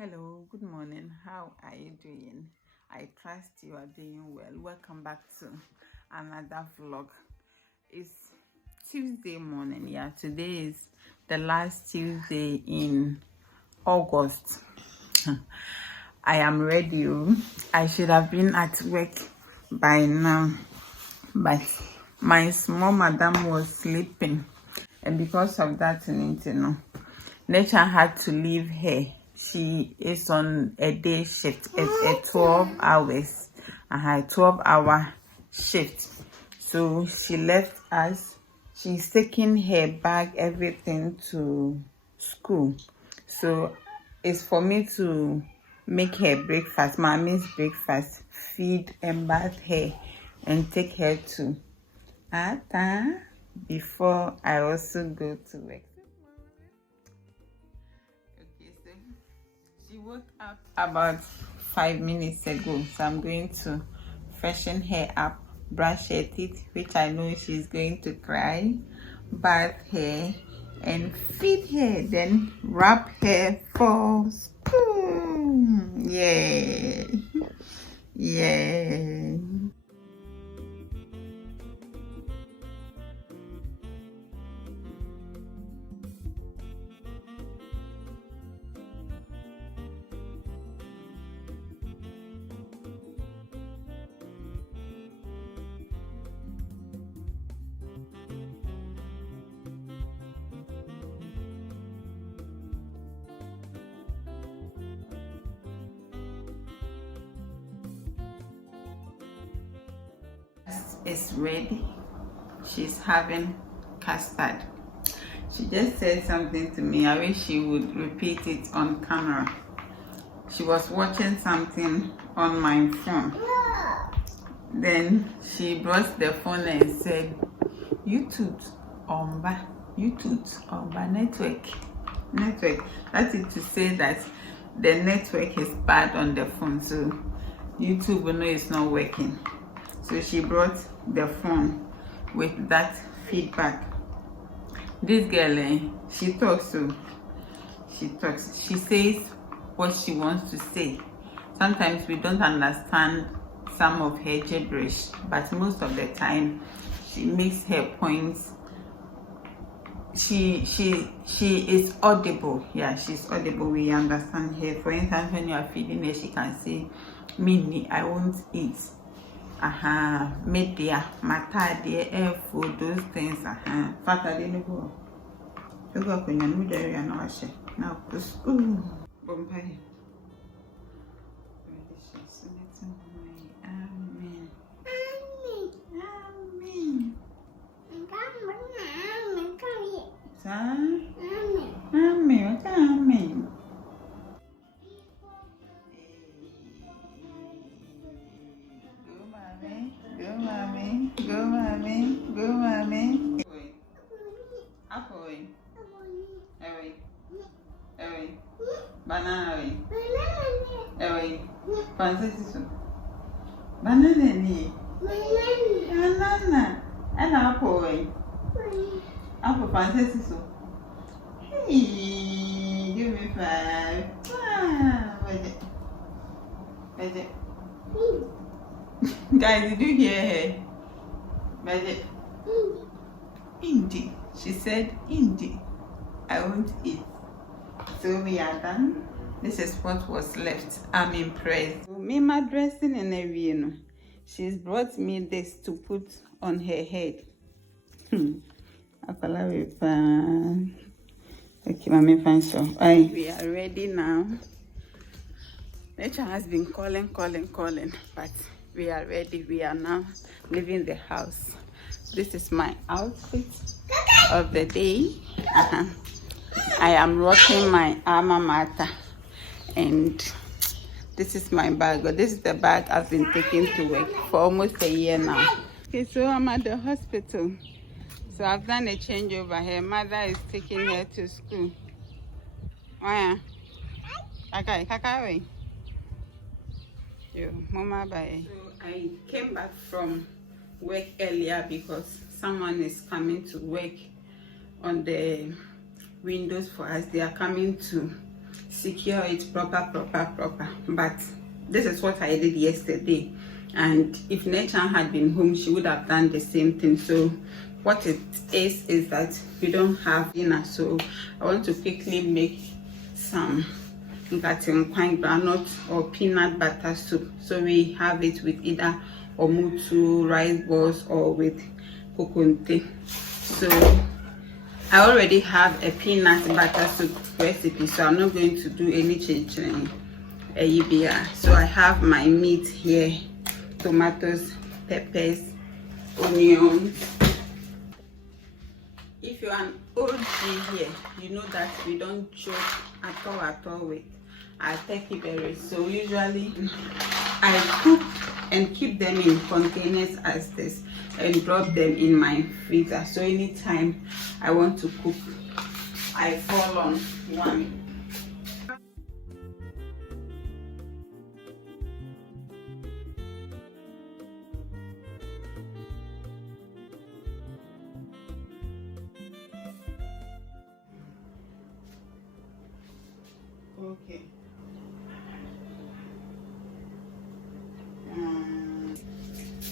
Hello, good morning. How are you doing? I trust you are doing well. Welcome back to another vlog. It's Tuesday morning. Yeah, today is the last Tuesday in August. I am ready. I should have been at work by now, but my small madam was sleeping, and because of that, Nature had to leave her. She is on a day shift, a 12 hours, 12-hour shift. So she left us. She's taking her bag, everything to school. So it's for me to make her breakfast, mommy's breakfast, feed and bath her, and take her to Ata before I also go to work. She woke up about 5 minutes ago, so I'm going to freshen her up, brush her teeth, which I know she's going to cry, bath her, and feed her, then wrap her for school. Yeah, yeah. Is ready. She's having custard. She just said something to me. I wish she would repeat it on camera. She was watching something on my phone. Then she brought the phone and said, YouTube network. That is to say that the network is bad on the phone, so YouTube will know it's not working. So she brought the phone with that feedback. This girl, she talks. She says what she wants to say. Sometimes we don't understand some of her gibberish, but most of the time she makes her points. She is audible. Yeah, she's audible. We understand her. For instance, when you are feeding her, she can say, "Mini, I won't eat." Media, matadi, air food, those things. Fata didn't go. You go up in your middle area now. Now, school. Bombay. Amen. Amen. Amen. Amen. Go, mommy. Go, mommy. Go, mommy. Apple. Away. Banana. Away. Francis. Banana. Banana. And apple. Apple, Francis. Hey, give me 5. Budget. Guys, did you hear her? Budget. Indie. She said, Indie. I won't eat. So we are done. This is what was left. I'm impressed. Me, my dressing and everything. She's brought me this to put on her head. Okay, mommy, fine. So we are ready now. Nature has been calling, but we are ready. We are now leaving the house. This is my outfit of the day. I am rocking my alma mater, and this is my bag. This is the bag I've been taking to work for almost a year now. Okay, so I'm at the hospital. So I've done a changeover. Her mother is taking her to school. Why? Okay. Mama, bye. So I came back from work earlier because someone is coming to work on the windows for us. They are coming to secure it proper. But this is what I did yesterday, and if Nature had been home, she would have done the same thing. So what it is that we don't have dinner, so I want to quickly make some granite or peanut butter soup. So we have it with either omutu, rice balls, or with kokonte. So I already have a peanut butter soup recipe, so I'm not going to do any change. So I have my meat here, tomatoes, peppers, onions. If you're an OG here, you know that we don't joke at all with our turkey berries. So usually I cook and keep them in containers as this and drop them in my freezer. So anytime I want to cook, I fall on one. Okay.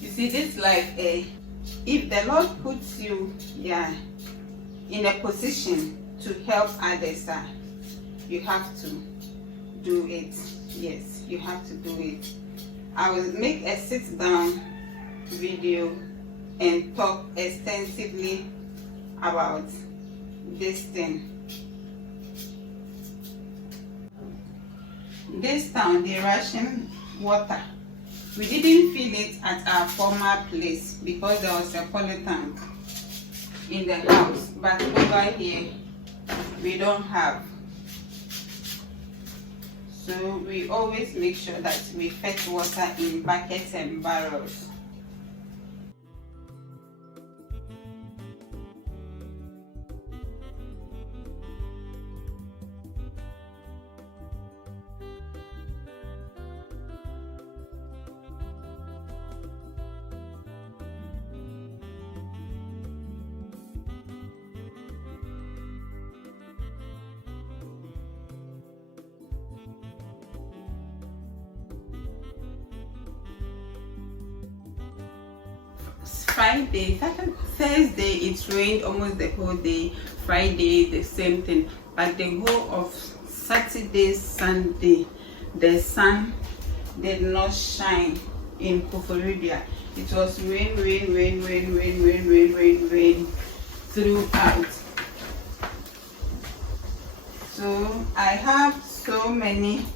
You see, this like if the Lord puts you in a position to help others, you have to do it. Yes, you have to do it. I will make a sit down video and talk extensively about this thing. This town, they ration water. We didn't fill it at our former place because there was a poly tank in the house, but over here we don't have. So we always make sure that we fetch water in buckets and barrels. Friday, Thursday it rained almost the whole day. Friday the same thing, but the whole of Saturday, Sunday, the sun did not shine in Koforidua. It was rain throughout. So I have so many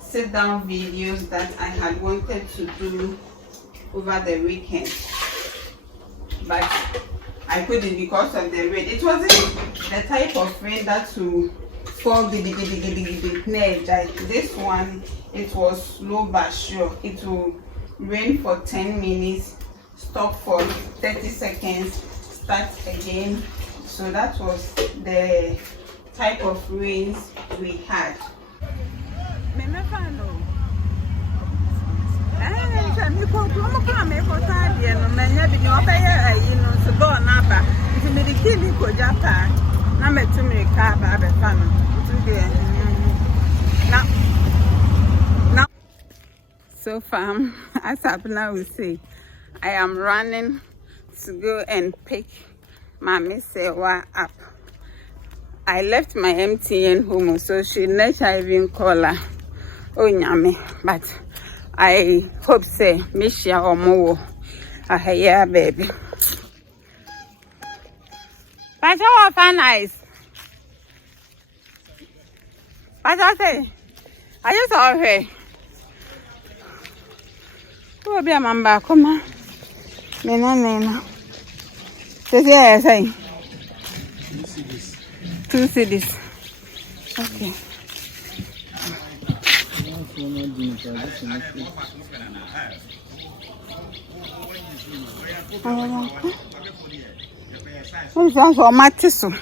sit down videos that I had wanted to do over the weekend, but I couldn't because of the rain. It wasn't the type of rain that will fall like this one. It was slow but sure. It will rain for 10 minutes, stop for 30 seconds, start again. So that was the type of rains we had. So far, as Abna will say, I am running to go and pick Mami Sewa up. I left my MTN home, so she never even call her. Oh, nyame, but I hope say Misha or more. Yeah, baby. But how fun nice. But I say, I just saw her. Oh, be a mamba, come on. Nena. So, yeah, I say. 2 cities. Okay. What's for Matisu?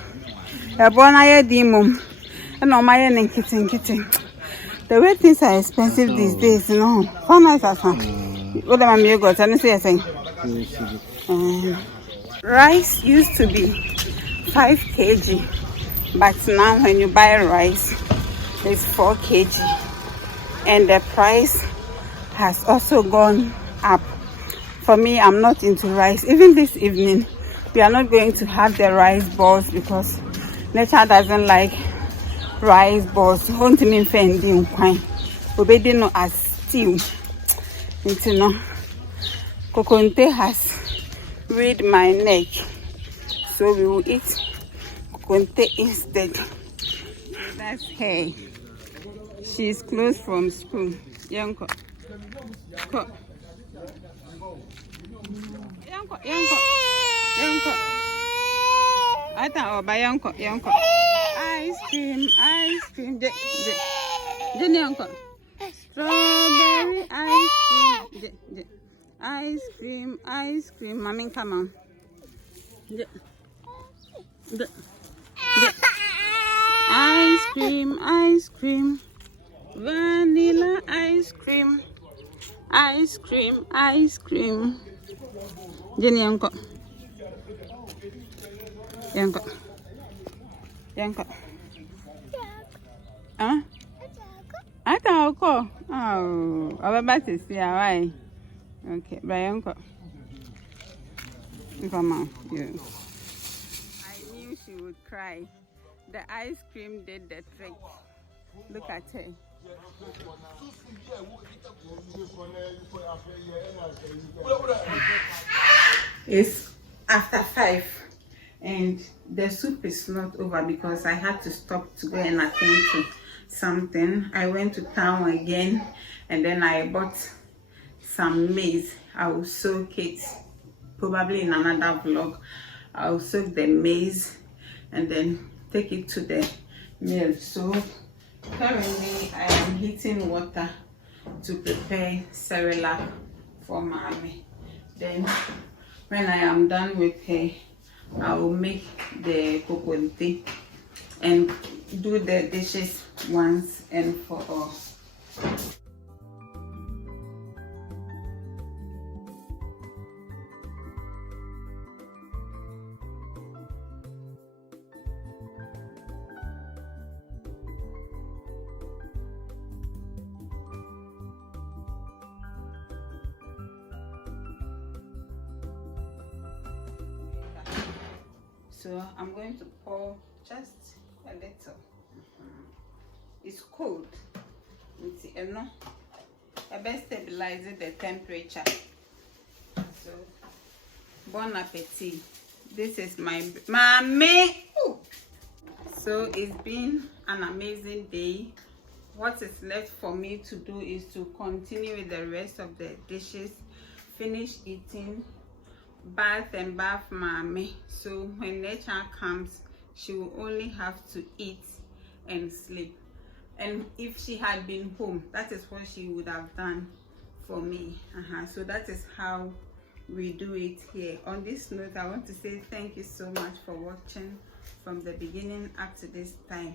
A bonaya demon, and on my end kitten. The way things are expensive these days, no. How nice are some? What am I got? And say, rice used to be 5 kg, but now when you buy rice, is 4 kg, and the price has also gone up. For me, I'm not into rice. Even this evening, we are not going to have the rice balls because nature doesn't like rice balls. Won't mean fending quine. Obedi no as stew. You know, Kokonte has read my neck, so we will eat Kokonte instead. That's her. She's close from school. Yanko. Yanko. Yanko. Ice cream. Jenny Yanko. Strawberry ice cream. Mommy, come on. Ice cream. Vanilla ice cream. Jenny Yanko. Huh? I thought oh, I'm about to see why. Okay, Brian. Come on, you. I knew she would cry. The ice cream did the trick. Look at her. It's after 5 and the soup is not over because I had to stop to go and attend to something. I went to town again and then I bought some maize. I will soak it probably in another vlog. I'll soak the maize and then take it to the mill. So currently I am heating water to prepare cerelac for mommy. Then when I am done with her, I will make the coconut and do the dishes once and for all. So I'm going to pour just a little. It's cold. It's enough. I best stabilize the temperature. So bon appetit. This is my mommy. So it's been an amazing day. What is left for me to do is to continue with the rest of the dishes, finish eating, bath mommy. So when nature comes, she will only have to eat and sleep. And if she had been home, that is what she would have done for me. So that is how we do it here. On this note, I want to say thank you so much for watching from the beginning up to this time,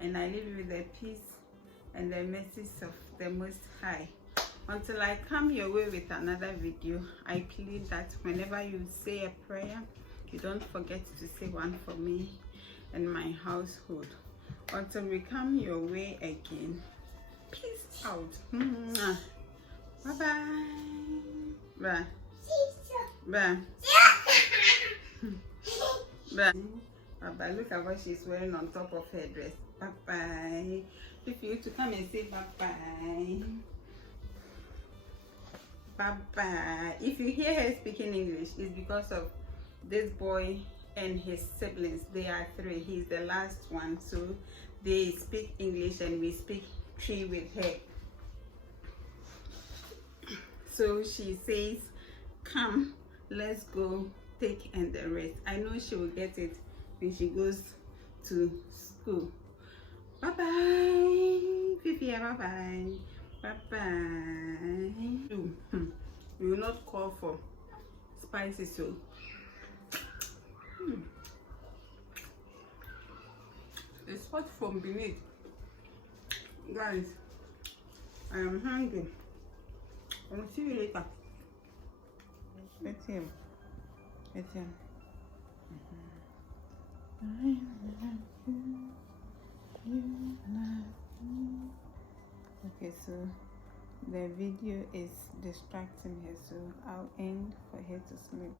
and I leave you with the peace and the mercies of the Most High. Until I come your way with another video, I plead that whenever you say a prayer, you don't forget to say one for me and my household. Until we come your way again, peace out. Bye bye. Bye. Bye. Bye. Bye. Look at what she's wearing on top of her dress. Bye bye. If you to come and say bye bye. Bye bye. If you hear her speaking English, it's because of this boy and his siblings. They are 3. He's the last one, so they speak English and we speak Tree with her. So she says, come, let's go take and the rest. I know she will get it when she goes to school. Bye bye. Fifi, bye bye. Bye bye. We will not call for spicy soup. It's hot from beneath. Guys, I am hungry. I will see you later. Let's see him. Let's see him. I love you. You love Okay, so the video is distracting her, so I'll end for her to sleep.